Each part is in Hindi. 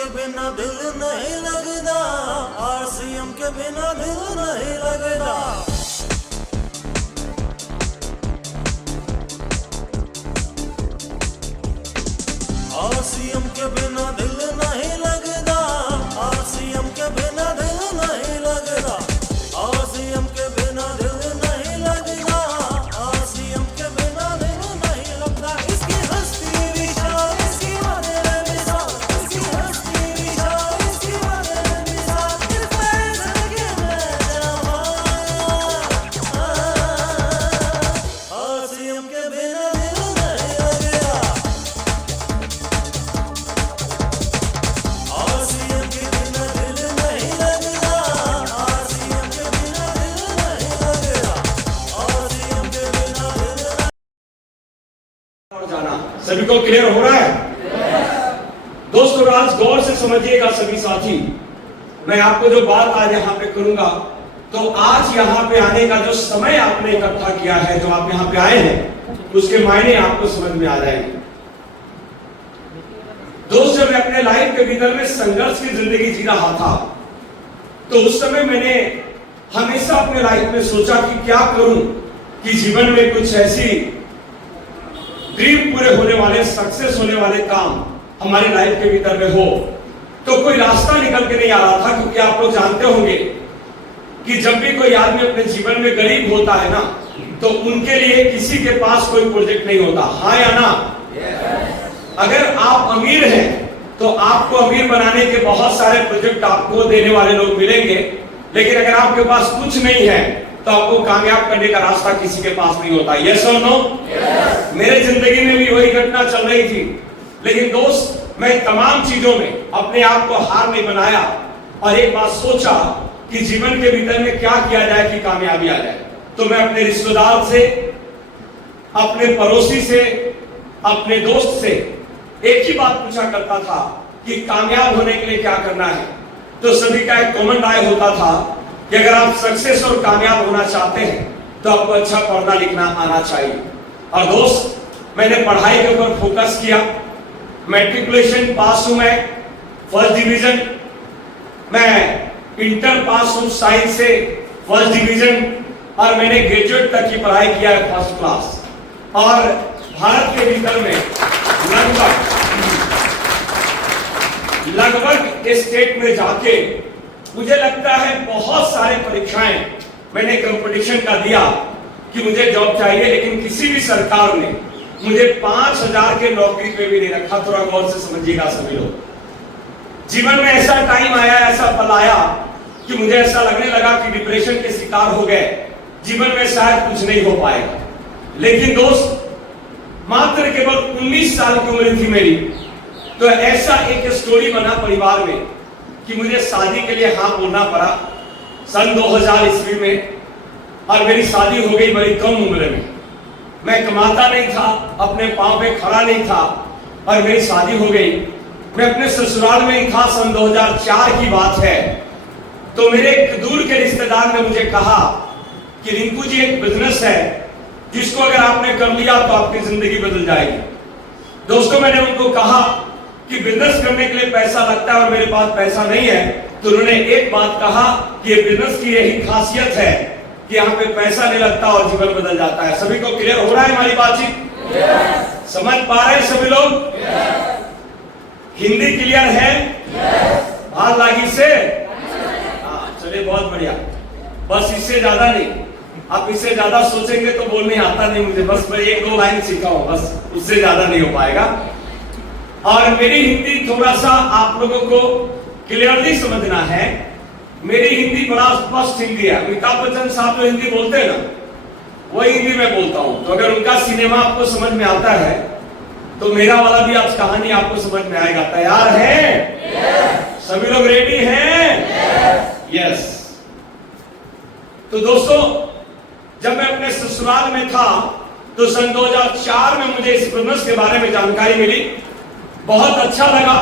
के बिना दिल नहीं लगता, आरसीएम के बिना दिल नहीं लगता। आरसीएम के बिना दिल नहीं लगता, आरसीएम के बिना दिल नहीं लगता, आरसीएम के बिना दिल नहीं लगता, आरसीएम के बिना दिल नहीं लगता। इसकी हस्ती विशाल, इसकी मदर मिसाल, इसकी हस्ती विशाल, इसकी मदर मिसाल, फिर फैज़ के आरसीएम के बिना दिल नहीं लगता। आरसीएम के बिना दिल नहीं लगता, आरसीएम के बिना दिल नहीं लगता, आरसीएम के बिना दिल जाना। सभी को क्लियर हो रहा है? दोस्तों आज गौर से समझिएगा सभी साथी, मैं आपको जो बात आज यहाँ पे करूंगा, तो आज यहाँ पे आने का जो समय आपने इकट्ठा किया है, जो आप यहाँ पे आए हैं, उसके मायने आपको समझ में आ जाएंगे। दोस्त जब मैं अपने लाइफ के भीतर में संघर्ष की जिंदगी जी रहा था, तो उस समय मैंने हमेशा अपने लाइफ में सोचा कि क्या करूं कि जीवन में कुछ ऐसी ड्रीम पूरे होने वाले, सक्सेस होने वाले काम हमारे लाइफ के भीतर में हो। तो कोई रास्ता निकल के नहीं आ रहा था, क्योंकि आप लोग जानते होंगे कि जब भी कोई आदमी अपने जीवन में गरीब होता है ना, तो उनके लिए किसी के पास कोई प्रोजेक्ट नहीं होता। हाँ या ना? अगर आप अमीर हैं तो आपको अमीर बनाने के बहुत सारे प्रोजेक्ट आपको देने वाले लोग मिलेंगे, लेकिन अगर आपके पास कुछ नहीं है तो आपको कामयाब करने का रास्ता किसी के पास नहीं होता। यस और नो? मेरे जिंदगी में भी वही घटना चल रही थी, लेकिन दोस्त मैं तमाम चीजों में अपने आप को हार नहीं बनाया और एक बात सोचा कि जीवन के भीतर में क्या किया जाए कि कामयाबी आ जाए। तो मैं अपने रिश्तेदार से, अपने पड़ोसी से, अपने दोस्त से एक ही बात पूछा करता था कि कामयाब होने के लिए क्या करना है। तो सभी का एक कॉमन राय होता था कि अगर आप सक्सेस और कामयाब होना चाहते हैं तो आपको अच्छा पढ़ना लिखना आना चाहिए। और दोस्त मैंने पढ़ाई के ऊपर फोकस किया, मैट्रिकुलेशन पास हूं मैं फर्स्ट डिवीजन, मैं इंटर पास हूं साइंस से फर्स्ट डिवीजन, और मैंने ग्रेजुएट तक की पढ़ाई किया है फर्स्ट क्लास। और भारत के भीतर में लगभग स्टेट में जाके मुझे लगता है बहुत सारे परीक्षाएं मैंने कंपटीशन का दिया कि मुझे जॉब चाहिए, लेकिन किसी भी सरकार ने मुझे 5000 के नौकरी पे भी नहीं रखा। थोड़ा गौर से समझिएगा सभी लोग। जीवन में ऐसा टाइम आया, ऐसा पल आया कि मुझे ऐसा लगने लगा कि डिप्रेशन के शिकार हो गए, जीवन में शायद कुछ नहीं हो पाएगा। लेकिन दोस्त मात्र केवल 19 साल की उम्र थी मेरी, तो ऐसा एक स्टोरी बना परिवार में कि मुझे शादी के लिए हाँ बोलना पड़ा सन 2000 ईस्वी में, और मेरी शादी हो गई बड़ी कम उम्र में। मैं कमाता नहीं था, अपने पांव पे खड़ा नहीं था, और मेरी शादी हो गई। मैं अपने ससुराल में ही था, सन 2004 की बात है। तो मेरे एक दूर के रिश्तेदार ने मुझे कहा कि रिंकू जी एक बिजनेस है जिसको अगर आपने कर लिया तो आपकी जिंदगी बदल जाएगी। दोस्तों मैंने उनको कहा कि बिजनेस करने के लिए पैसा लगता है और मेरे पास पैसा नहीं है। तो उन्होंने एक बात कहा कि ये बिजनेस की यही खासियत है कि यहाँ पे पैसा नहीं लगता और जीवन बदल जाता है। सभी को क्लियर हो रहा है हमारी बातचीत? समझ पा रहे हैं सभी लोग? हिंदी क्लियर है? भाग लागी से? हाँ चलिए बहुत बढ़िया। बस इससे ज्यादा नहीं, आप इससे ज्यादा सोचेंगे तो बोलने आता नहीं मुझे, बस मैं 1-2 लाइन सीखा हूं, बस उससे ज्यादा नहीं हो पाएगा। और मेरी हिंदी थोड़ा सा आप लोगों को क्लियरली समझना है। मेरी हिंदी बड़ा स्पष्ट हिंदी है। अमिताभ बच्चन साहब जो हिंदी बोलते हैं ना, वही हिंदी में बोलता हूं। तो अगर उनका सिनेमा आपको समझ में आता है तो मेरा वाला भी आज कहानी आपको समझ में आएगा। तैयार हैं? सभी लोग रेडी हैं? यस। तो दोस्तों जब मैं अपने ससुराल में था तो सन 2004 में मुझे इस बिजनेस के बारे में जानकारी मिली, बहुत अच्छा लगा,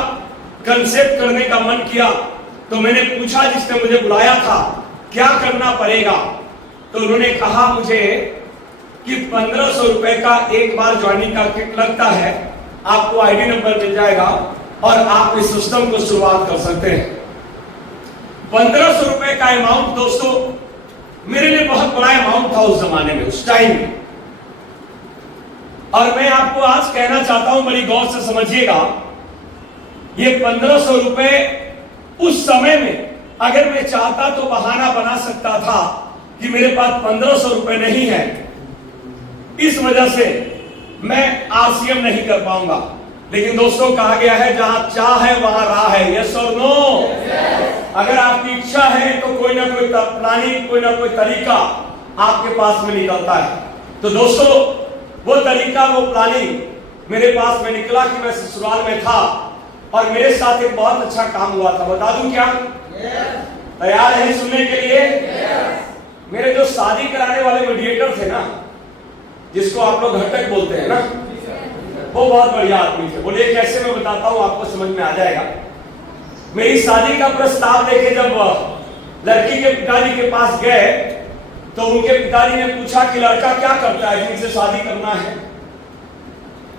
कंसेप्ट करने का मन किया। तो मैंने पूछा जिसने मुझे बुलाया था क्या करना पड़ेगा, तो उन्होंने कहा मुझे कि 1500 रुपए का एक बार ज्वाइनिंग का किट लगता है, आपको आईडी नंबर मिल जाएगा, और आप इस सिस्टम को शुरुआत कर सकते हैं। 1500 रुपए का अमाउंट दोस्तों मेरे लिए बहुत बड़ा अमाउंट था उस जमाने में, उस टाइम में। और मैं आपको आज कहना चाहता हूं, बड़ी गौर से समझिएगा, ये 1500 रुपए उस समय में अगर मैं चाहता तो बहाना बना सकता था कि मेरे पास 1500 रुपए नहीं है, इस वजह से मैं आरसीएम नहीं कर पाऊंगा। लेकिन दोस्तों कहा गया है जहां चाह है वहां राह है। यस और नो? अगर आपकी इच्छा है तो कोई ना कोई प्लानिंग, कोई ना कोई तरीका आपके पास में निकलता है। तो दोस्तों वो तरीका, वो प्लानिंग मेरे पास में निकला कि मैं ससुराल में था और मेरे साथ एक बहुत अच्छा काम हुआ था। बता दूं क्या? तैयार हैं सुनने के लिए? मेरे जो शादी कराने वाले मीडिएटर थे ना, जिसको आप लोग घटक बोलते हैं ना, वो बहुत बढ़िया आदमी थे। बोलिए कैसे? मैं बताता हूँ, आपको समझ में आ जाएगा। मेरी शादी का प्रस्ताव लेके जब लड़की के पिताजी के पास गए तो उनके पिताजी ने पूछा कि लड़का क्या करता है जिनसे शादी करना है।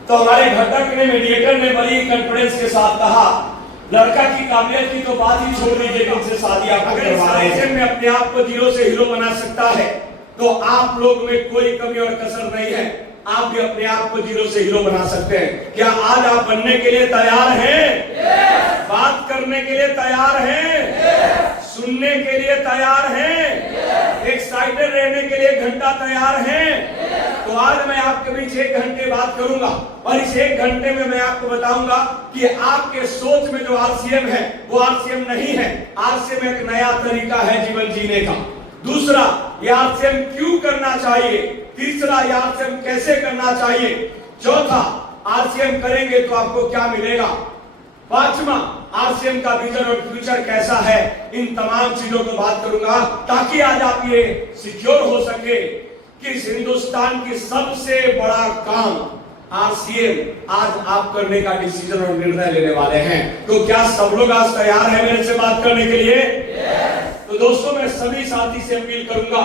तो हमारे घटक ने, मीडिएटर ने बड़ी कॉन्फिडेंस के साथ कहा लड़का की काबिलियत की तो बात ही छोड़ दीजिए, जिनसे शादी आपको करवा रहे हैं। में अपने आप को जीरो से हीरो बना सकता है तो आप लोग में कोई कमी और कसर नहीं है। आप भी अपने आप को जीरो से हीरो बना सकते हैं। क्या आज आप बनने के लिए तैयार हैं? बात करने के लिए तैयार हैं? सुनने के लिए तैयार हैं? एक्साइटेड रहने के लिए घंटा तैयार हैं? तो आज मैं आपके बीच 1 घंटे बात करूंगा और इस 1 घंटे में मैं आपको बताऊंगा कि आपके सोच में जो आरसीएम है वो आरसीएम नहीं है। आरसीएम एक नया तरीका है जीवन जीने का। दूसरा, ये आरसीएम क्यों करना चाहिए? तीसरा, ये आरसीएम कैसे करना चाहिए? चौथा, आरसीएम करेंगे तो आपको क्या मिलेगा? पांचवा, आरसीएम का विजन और फ्यूचर कैसा है? इन तमाम चीजों को बात करूंगा ताकि आज आप ये सिक्योर हो सके कि इस हिंदुस्तान की सबसे बड़ा काम आरसीएम आज आप करने का डिसीजन और निर्णय लेने वाले हैं। तो क्या सब लोग आज तैयार हैं मेरे से बात करने के लिए? तो दोस्तों मैं सभी साथी से अपील करूंगा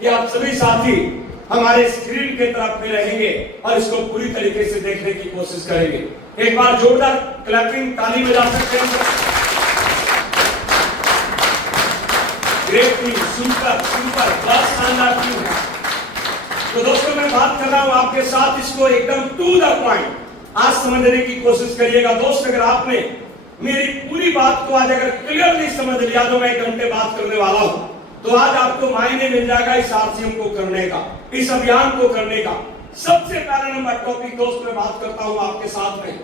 कि आप सभी साथी हमारे स्क्रीन के तरफ में रहेंगे और इसको पूरी तरीके से देखने की कोशिश करेंगे। एक बार जोरदार क्लैपिंग, ताली बजा सकते हैं? ग्रेट टीम, सुपर सुपर, बहुत शानदार टीम है। तो दोस्तों मैं बात कर रहा हूं आपके साथ, इसको एकदम टू द पॉइंट आज समझने की कोशिश करिएगा। दोस्त अगर आपने मेरी पूरी बात को आज अगर क्लियरली समझ लिया तो मैं 1 घंटे बात करने वाला हूं, तो आज आपको मायने मिल जाएगा इस आरसीएम को करने का, इस अभियान को करने का। सबसे पहला नंबर टॉपिक दोस्त मैं बात करता हूं आपके साथ में,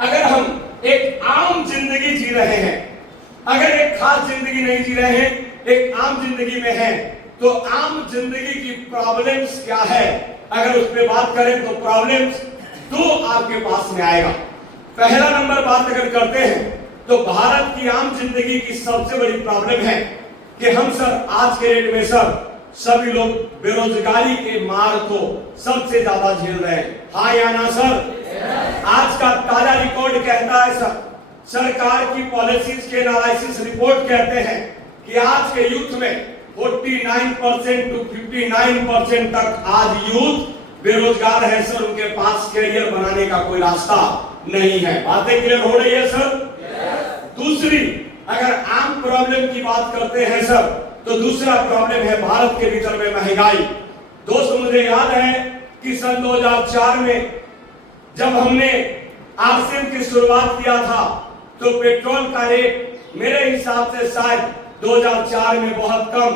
अगर हम एक आम जिंदगी जी रहे हैं, अगर एक खास जिंदगी नहीं जी रहे हैं, एक आम जिंदगी में हैं, तो आम जिंदगी की प्रॉब्लम्स क्या है? अगर उस पर बात करें तो प्रॉब्लम्स 2 आपके पास में आएगा। पहला नंबर बात अगर करते हैं तो भारत की आम जिंदगी की सबसे बड़ी प्रॉब्लम है कि हम सर आज के डेट में सभी लोग बेरोजगारी के मार को सबसे ज्यादा झेल रहे हैं। हाँ या ना सर? आज का ताजा रिकॉर्ड कहता है सर, सरकार की पॉलिसीज के एनालिसिस रिपोर्ट कहते हैं कि आज के यूथ में 49% टू 59% तक आज यूथ बेरोजगार है सर। उनके पास करियर बनाने का कोई रास्ता नहीं है। बातें क्लियर हो रही है सर? दूसरी, अगर आम प्रॉब्लम की बात करते हैं सर, तो दूसरा प्रॉब्लम है भारत के भीतर में महंगाई। दोस्तों मुझे याद है कि सन 2004 में जब हमने आरसीएम की शुरुआत किया था तो पेट्रोल का रेट मेरे हिसाब से शायद 2004 में बहुत कम,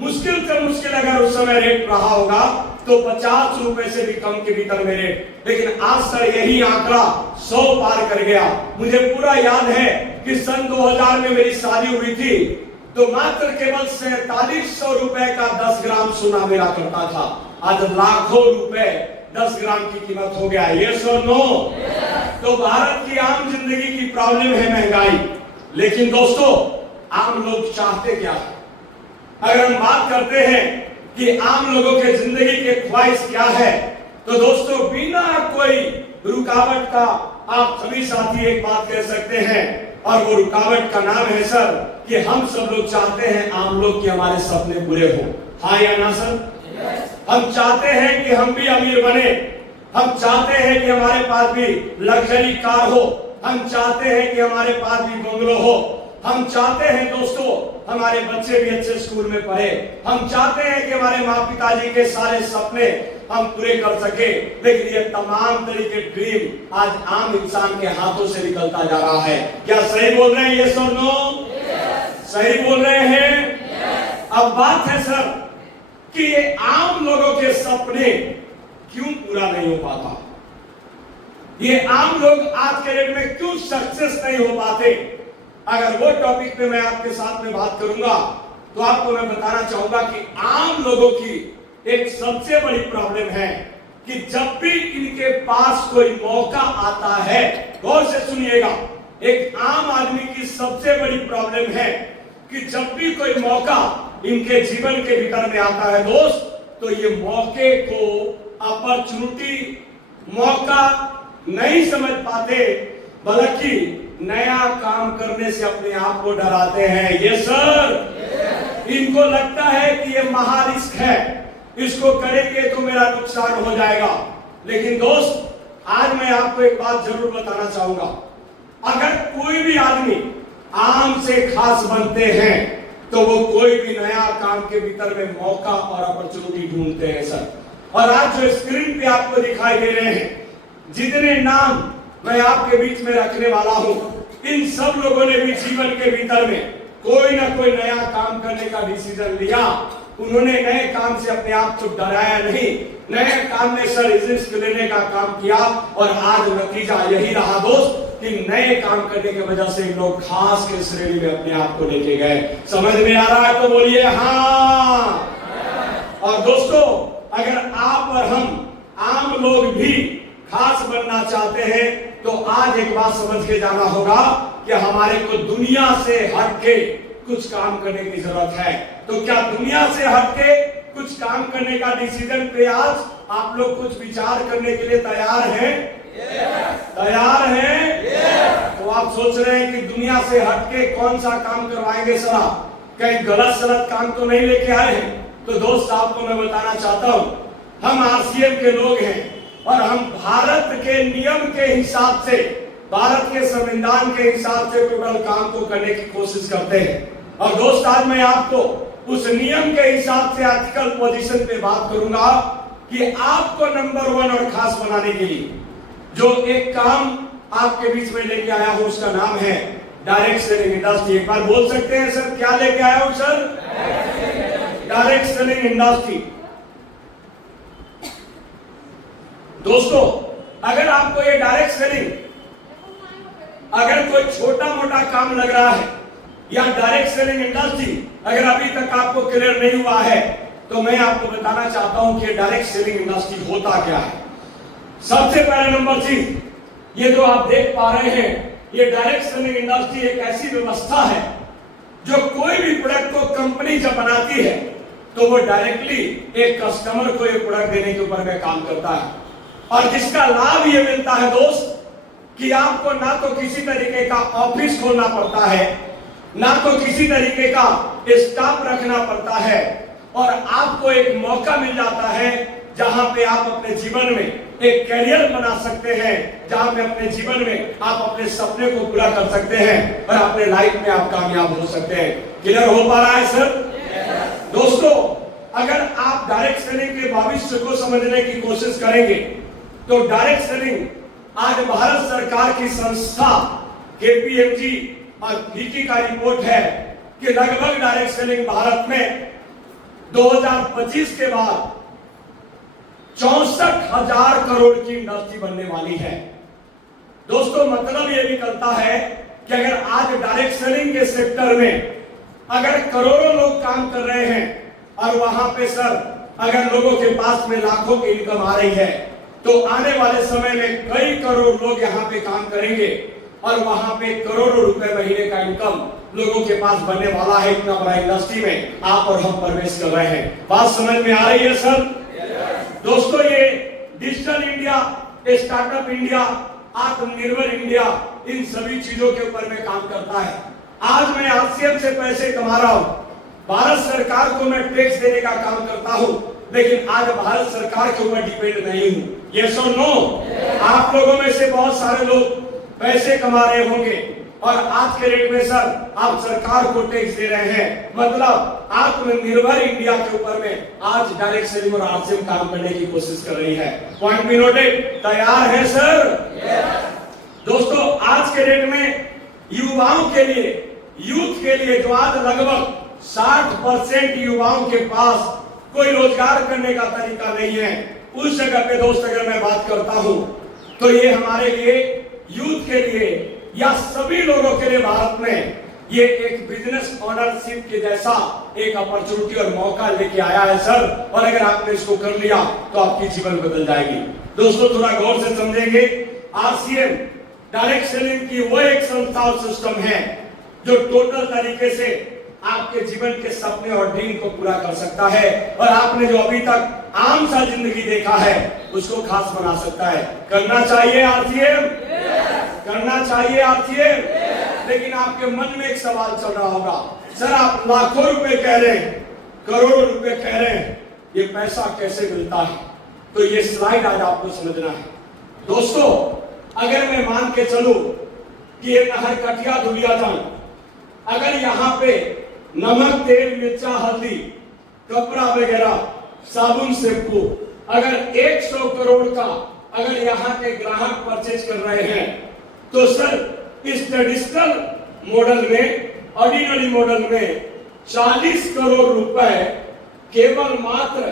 मुश्किल से मुश्किल अगर उस समय रेट रहा होगा तो 50 रुपए से भी कम के भीतर में रेट। लेकिन आज सर यही आंकड़ा 100 पार कर गया। मुझे पूरा याद है कि सन 2000 में मेरी शादी हुई थी तो मात्र केवल 4700 रुपए का 10 ग्राम सोना मेरा करता था। आज लाखों रुपए 10 ग्राम की कीमत हो गया। यस और नो? तो भारत की आम जिंदगी की प्रॉब्लम है महंगाई। लेकिन दोस्तों आम लोग चाहते क्या है? अगर हम बात करते हैं कि आम लोगों के जिंदगी के ख्वाहिश क्या है, तो दोस्तों बिना कोई रुकावट का आप सभी साथी एक बात कह सकते हैं, और वो रुकावट का नाम है सर कि हम सब लोग चाहते हैं आम लोग कि हमारे सपने पूरे हो। हाँ या ना सर? हम चाहते हैं कि हम भी अमीर बने, हम चाहते हैं कि हमारे पास भी लग्जरी कार हो, हम चाहते हैं कि हमारे पास भी बंगलो हो। हम चाहते हैं दोस्तों हमारे बच्चे भी अच्छे स्कूल में पढ़े। हम चाहते हैं कि हमारे माँ पिताजी के सारे सपने हम पूरे कर सके। लेकिन ये तमाम तरीके ड्रीम आज आम इंसान के हाथों से निकलता जा रहा है। क्या सही बोल रहे हैं ये सर? नो, सही बोल रहे हैं। अब बात है सर कि ये आम लोगों के सपने क्यों पूरा नहीं हो पाता? ये आम लोग आज के डेट में क्यों सक्सेस नहीं हो पाते? अगर वो टॉपिक पे मैं आपके साथ में बात करूंगा तो आपको मैं बताना चाहूंगा कि आम लोगों की एक सबसे बड़ी प्रॉब्लम है कि जब भी इनके पास कोई मौका आता है, गौर से सुनिएगा, एक आम आदमी की सबसे बड़ी प्रॉब्लम है कि जब भी कोई मौका इनके जीवन के भीतर में आता है दोस्त, तो ये मौके को अपॉर्चुनिटी, मौका नहीं समझ पाते, बल्कि नया काम करने से अपने आप को डराते हैं। ये सर, इनको लगता है कि ये महा रिस्क है, इसको करेंगे तो मेरा नुकसान हो जाएगा। लेकिन दोस्त, आज मैं आपको एक बात जरूर बताना चाहूंगा, अगर कोई भी आदमी आम से खास बनते हैं तो वो कोई भी नया काम के भीतर में मौका और अपॉर्चुनिटी ढूंढते हैं सर। और आज जो स्क्रीन पे आपको दिखाई दे रहे हैं, जितने नाम मैं आपके बीच में रखने वाला हूं, इन सब लोगों ने भी जीवन के भीतर में कोई ना कोई नया काम करने का डिसीजन लिया। उन्होंने नए काम से अपने आप को डराया नहीं, नए काम में सर रिस्क लेने का काम किया और आज नतीजा यही रहा दोस्त कि नए काम करने की वजह से लोग खास के श्रेणी में अपने आप को लेके गए। समझ में आ रहा है तो बोलिए हाँ। और दोस्तों, अगर आप और हम आम लोग भी खास बनना चाहते हैं तो आज एक बात समझ के जाना होगा कि हमारे को दुनिया से हटके कुछ काम करने की जरूरत है। तो क्या दुनिया से हटके कुछ काम करने का डिसीजन पे आज आप लोग कुछ विचार करने के लिए तैयार हैं? तैयार हैं? तो आप सोच रहे हैं कि दुनिया से हटके कौन सा काम करवाएंगे सर? कहीं गलत सलत काम तो नहीं लेके आए हैं? तो दोस्त, आपको मैं बताना चाहता हूं, हम आरसीएम के लोग हैं और हम भारत के नियम के हिसाब से, भारत के संविधान के हिसाब से टोटल काम को करने की कोशिश करते हैं। और दोस्त, आज मैं आपको उस नियम के हिसाब से आर्टिकल पोजीशन पे बात करूंगा कि आपको नंबर 1 और खास बनाने के लिए जो एक काम आपके बीच में लेके आया हूं, उसका नाम है डायरेक्ट सेलिंग इंडस्ट्री। एक बार बोल सकते हैं सर, क्या लेके आया हूं सर? Direct selling industry. दोस्तों, अगर आपको ये डायरेक्ट सेलिंग, अगर कोई छोटा मोटा काम लग रहा है या डायरेक्ट सेलिंग इंडस्ट्री अगर अभी तक आपको क्लियर नहीं हुआ है, तो मैं आपको बताना चाहता हूं कि डायरेक्ट सेलिंग इंडस्ट्री होता क्या है। सबसे पहले नंबर चीज, ये जो आप देख पा रहे हैं, ये डायरेक्ट सेलिंग इंडस्ट्री एक ऐसी व्यवस्था है जो कोई भी प्रोडक्ट को कंपनी जब बनाती है तो वो डायरेक्टली एक कस्टमर को ये प्रोडक्ट देने के ऊपर में काम करता है। और जिसका लाभ ये मिलता है दोस्त कि आपको ना तो किसी तरीके का ऑफिस खोलना पड़ता है, ना तो किसी तरीके का स्टाफ रखना पड़ता है, और आपको एक मौका मिल जाता है जहां पे आप अपने जीवन में एक करियर बना सकते हैं, जहां पे अपने जीवन में आप अपने सपने को पूरा कर सकते हैं और अपने लाइफ में आप कामयाब हो सकते हैं। क्लियर हो पा रहा है सर? दोस्तों, अगर आप डायरेक्ट सेलिंग के भविष्य को समझने की कोशिश करेंगे तो डायरेक्ट सेलिंग आज भारत सरकार की संस्था केपीएमजी और फिक्की का रिपोर्ट है कि लगभग डायरेक्ट सेलिंग भारत में 2025 के बाद 64,000 करोड़ की इंडस्ट्री बनने वाली है। दोस्तों, मतलब यह निकलता है कि अगर आज डायरेक्ट सेलिंग के सेक्टर में अगर करोड़ों लोग काम कर रहे हैं और वहां पे सर अगर लोगों के पास में लाखों की इनकम आ रही है, तो आने वाले समय में कई करोड़ लोग यहाँ पे काम करेंगे और वहां पे करोड़ों रुपए महीने का इनकम लोगों के पास बनने वाला है। इतना बड़ा इंडस्ट्री में आप और हम प्रवेश कर रहे हैं। बात समझ में आ रही है सर? दोस्तों, ये डिजिटल इंडिया, स्टार्टअप इंडिया, आत्मनिर्भर इंडिया, इन सभी चीजों के ऊपर में काम करता है। आज मैं आरसीएम से पैसे कमा रहा हूं, भारत सरकार को मैं टैक्स देने का काम करता हूं, लेकिन आज भारत सरकार के ऊपर डिपेंड नहीं हूं। यस और नो? आप लोगों में से बहुत सारे लोग पैसे कमा रहे होंगे और आज के रेट में सर आप सरकार को टैक्स दे रहे हैं, मतलब आत्मनिर्भर इंडिया के ऊपर में आज डायरेक्ट सेलिंग और आरसीएम काम करने की कोशिश कर रही है। पॉइंट बी नोटेड, तैयार है सर? दोस्तों आज के डेट में युवाओं के लिए, यूथ के लिए, जो आज लगभग 60% युवाओं के पास कोई रोजगार करने का तरीका नहीं है, उस जगह पे दोस्त अगर मैं बात करता हूं तो ये हमारे लिए, यूथ के लिए या सभी लोगों के लिए भारत में ये एक बिजनेस ओनरशिप के जैसा एक अपॉर्चुनिटी और मौका लेके आया है सर। और अगर आपने इसको कर लिया तो आपकी जीवन बदल जाएगी। दोस्तों थोड़ा गौर से समझेंगे, आरसीएम डायरेक्ट सेलिंग की वो एक संस्था और सिस्टम है जो टोटल तरीके से आपके जीवन के सपने और ड्रीम को पूरा कर सकता है और आपने जो अभी तक आम सा जिंदगी देखा है उसको खास बना सकता है। करना चाहिए आरसीएम, करना चाहिए आरसीएम। लेकिन आपके मन में एक सवाल चल रहा होगा, सर आप लाखों रुपए कह रहे हैं, करोड़ों रुपए कह रहे हैं, ये पैसा कैसे मिलता है? तो ये स्लाइड आज आपको समझना है। दोस्तों अगर मैं मान के चलूं कि ये नहरकटिया दुलियाजान, अगर यहाँ पे नमक, तेल, मिर्चा, हल्दी, कपड़ा वगैरह, साबुन, शैम्पू, अगर 100 करोड़ का अगर यहाँ के ग्राहक परचेज कर रहे हैं तो सर इस ट्रेडिशनल मॉडल में, ऑर्डिनरी मॉडल में 40 करोड़ रुपए केवल मात्र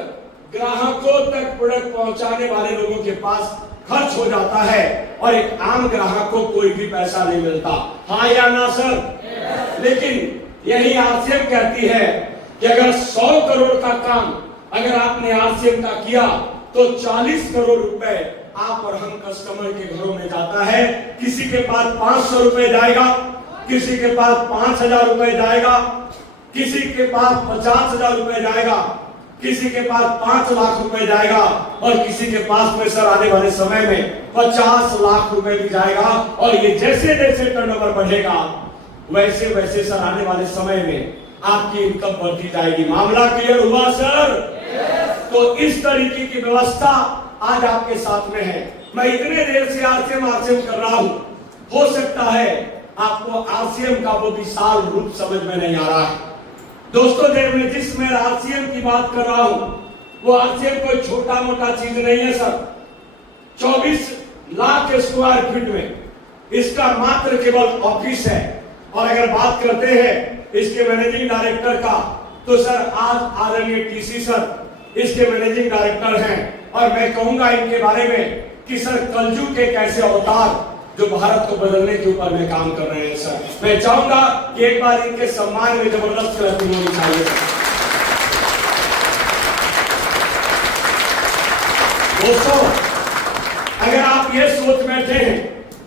ग्राहकों तक प्रोडक्ट पहुंचाने वाले लोगों के पास खर्च हो जाता है और एक आम ग्राहक को कोई भी पैसा नहीं मिलता। हाँ या ना सर? लेकिन यही आरसीएम कहती है कि अगर 100 करोड़ का काम अगर आपने आरसीएम का किया तो 40 करोड़ रुपए आप और हम कस्टमर के घरों में जाता है। किसी के पास 500 रुपए जाएगा, किसी के पास 5000 रुपए जाएगा, किसी के पास 50,000 रुपए जाएगा, किसी के पास 5 लाख रुपए जाएगा और किसी के पास में सर आने वाले समय में 50 लाख रुपए भी जाएगा। और ये जैसे जैसे टर्नओवर बढ़ेगा वैसे वैसे सर आने वाले समय में आपकी इनकम बढ़ती जाएगी। मामला क्लियर हुआ सर? तो इस तरीके की व्यवस्था आज आपके साथ में है। मैं इतने देर से आरसीएम कर रहा हूं, हो सकता है आपको आरसीएम का वो विशाल रूप समझ में नहीं आ रहा है। दोस्तों देर में जिस मैं आरसीएम की बात कर रहा हूं वो आरसीएम कोई छोटा मोटा चीज नहीं है सर। 24 लाख स्क्वायर फीट में इसका मात्र केवल ऑफिस है। और अगर बात करते हैं इसके मैनेजिंग डायरेक्टर का तो सर आज आदरणीय टीसी सर इसके मैनेजिंग डायरेक्टर हैं और मैं कहूंगा इनके बारे में कि सर कलयुग के कैसे अवतार जो भारत को बदलने के ऊपर में काम कर रहे हैं सर। मैं चाहूंगा कि एक बार इनके सम्मान में जबरदस्त क्लैपिंग होनी चाहिए। दोस्तों अगर आप ये सोच बैठे हैं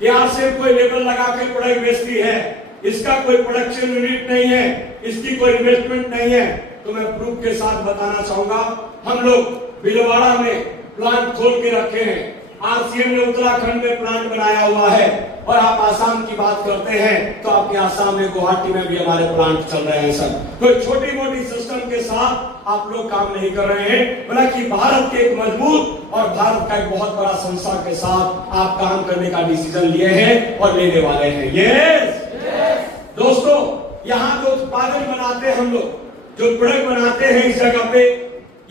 यहाँ से कोई लेबल लगा के प्रोडक्ट बेचती है, इसका कोई प्रोडक्शन यूनिट नहीं है, इसकी कोई इन्वेस्टमेंट नहीं है, तो मैं प्रूफ के साथ बताना चाहूंगा। हम लोग भीलवाड़ा में प्लांट खोल के रखे हैं, आरसीएम ने उत्तराखंड में प्लांट बनाया हुआ है और आप आसाम की बात करते हैं तो आपके आसाम में गुवाहाटी में भी हमारे प्लांट चल रहे हैं सर। कोई छोटी मोटी सिस्टम के साथ आप लोग काम नहीं कर रहे हैं, बल्कि भारत के एक मजबूत और भारत का एक बहुत बड़ा संस्था के साथ आप काम करने का डिसीजन लिए हैं और लेने वाले हैं। यस दोस्तों यहाँ जो उत्पादन बनाते हैं हम लोग, जो प्रोडक्ट बनाते हैं इस जगह पे,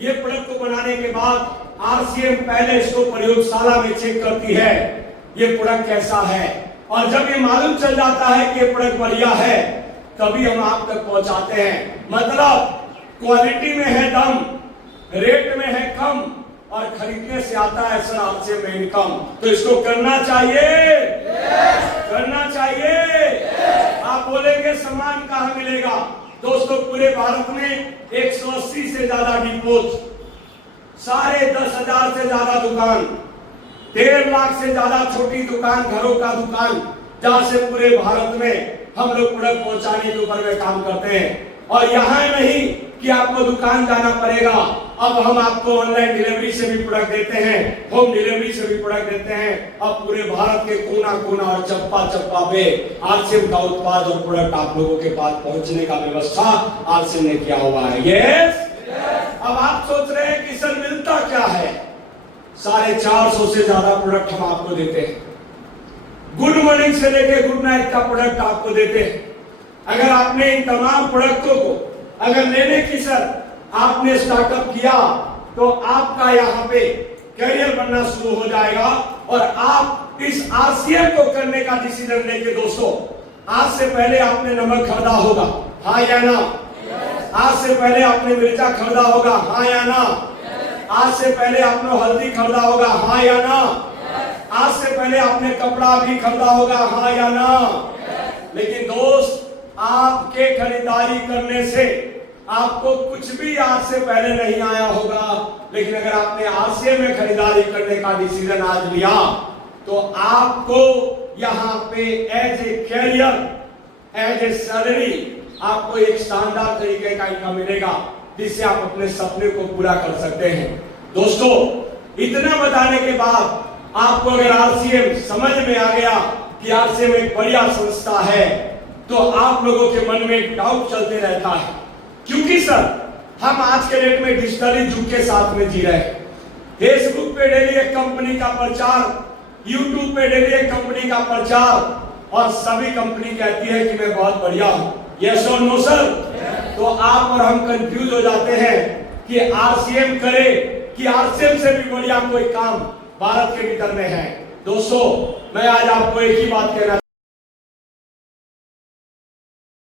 ये प्रोडक्ट को बनाने के बाद आरसीएम पहले इसको प्रयोगशाला में चेक करती है ये प्रोडक्ट कैसा है और जब ये मालूम चल जाता है कि ये प्रोडक्ट बढ़िया है तभी हम आप तक पहुंचाते हैं। मतलब क्वालिटी में है दम, रेट में है कम और खरीदने से आता है सर आपसे में इनकम। तो इसको करना चाहिए, करना चाहिए। आप बोलेंगे सामान कहां मिलेगा? दोस्तों पूरे भारत में 180 से ज्यादा डिपोज, 10,500 से ज्यादा दुकान, 1.5 लाख से ज्यादा छोटी दुकान, घरों का दुकान, जहां से पूरे भारत में हम लोग प्रोडक्ट पहुंचाने के ऊपर में काम करते हैं। और यहाँ नहीं कि आपको दुकान जाना पड़ेगा, अब हम आपको ऑनलाइन डिलीवरी से भी प्रोडक्ट देते हैं, होम डिलीवरी से भी प्रोडक्ट देते हैं। अब पूरे भारत के कोना कोना और चप्पा चप्पा पे आरसीएम का उत्पाद और प्रोडक्ट आप लोगों के पास पहुंचने का व्यवस्था आरसीएम ने किया हुआ है। यस अब आप सोच रहे हैं कि सर मिलता क्या है? 450 से ज्यादा प्रोडक्ट हम आपको देते हैं। गुड मॉर्निंग से लेके गुड नाइट का प्रोडक्ट आपको देते हैं। अगर आपने इन तमाम प्रोडक्टों को अगर लेने की सर आपने स्टार्टअप किया तो आपका यहाँ पे करियर बनना शुरू हो जाएगा और आप इस आरसीएम को करने का डिसीजन लेके दोस्तों, आज से पहले आपने नमक खरीदा होगा, हाँ या ना? आज से पहले आपने मिर्चा खरीदा होगा, हाँ या ना? आज से पहले आपने हल्दी खरीदा होगा, हाँ या ना? आज से पहले आपने कपड़ा भी खरीदा होगा, हाँ या ना? लेकिन दोस्त, आपके खरीदारी करने से आपको कुछ भी आज से पहले नहीं आया होगा, लेकिन अगर आपने आरसीएम में खरीदारी करने का डिसीजन आज लिया तो आपको यहाँ पे as a career, as a salary आपको एक शानदार तरीके का इनकम मिलेगा जिससे आप अपने सपने को पूरा कर सकते हैं। दोस्तों, इतना बताने के बाद आपको अगर आरसीएम समझ में आ गया कि आरसीएम एक बढ़िया संस्था है, तो आप लोगों के मन में एक डाउट चलते रहता है, क्योंकि सर हम आज के डेट में डिजिटल युग के साथ में जी रहे हैं। फेसबुक पे डेली एक कंपनी का प्रचार, यूट्यूब पे डेली एक कंपनी का प्रचार, और सभी कंपनी कहती है कि मैं बहुत बढ़िया हूं। यस और नो सर? तो आप और हम कंफ्यूज हो जाते हैं कि आरसीएम करे कि आरसीएम से भी बढ़िया कोई काम भारत के भीतर में है। दोस्तों, मैं आज आपको एक ही बात कहना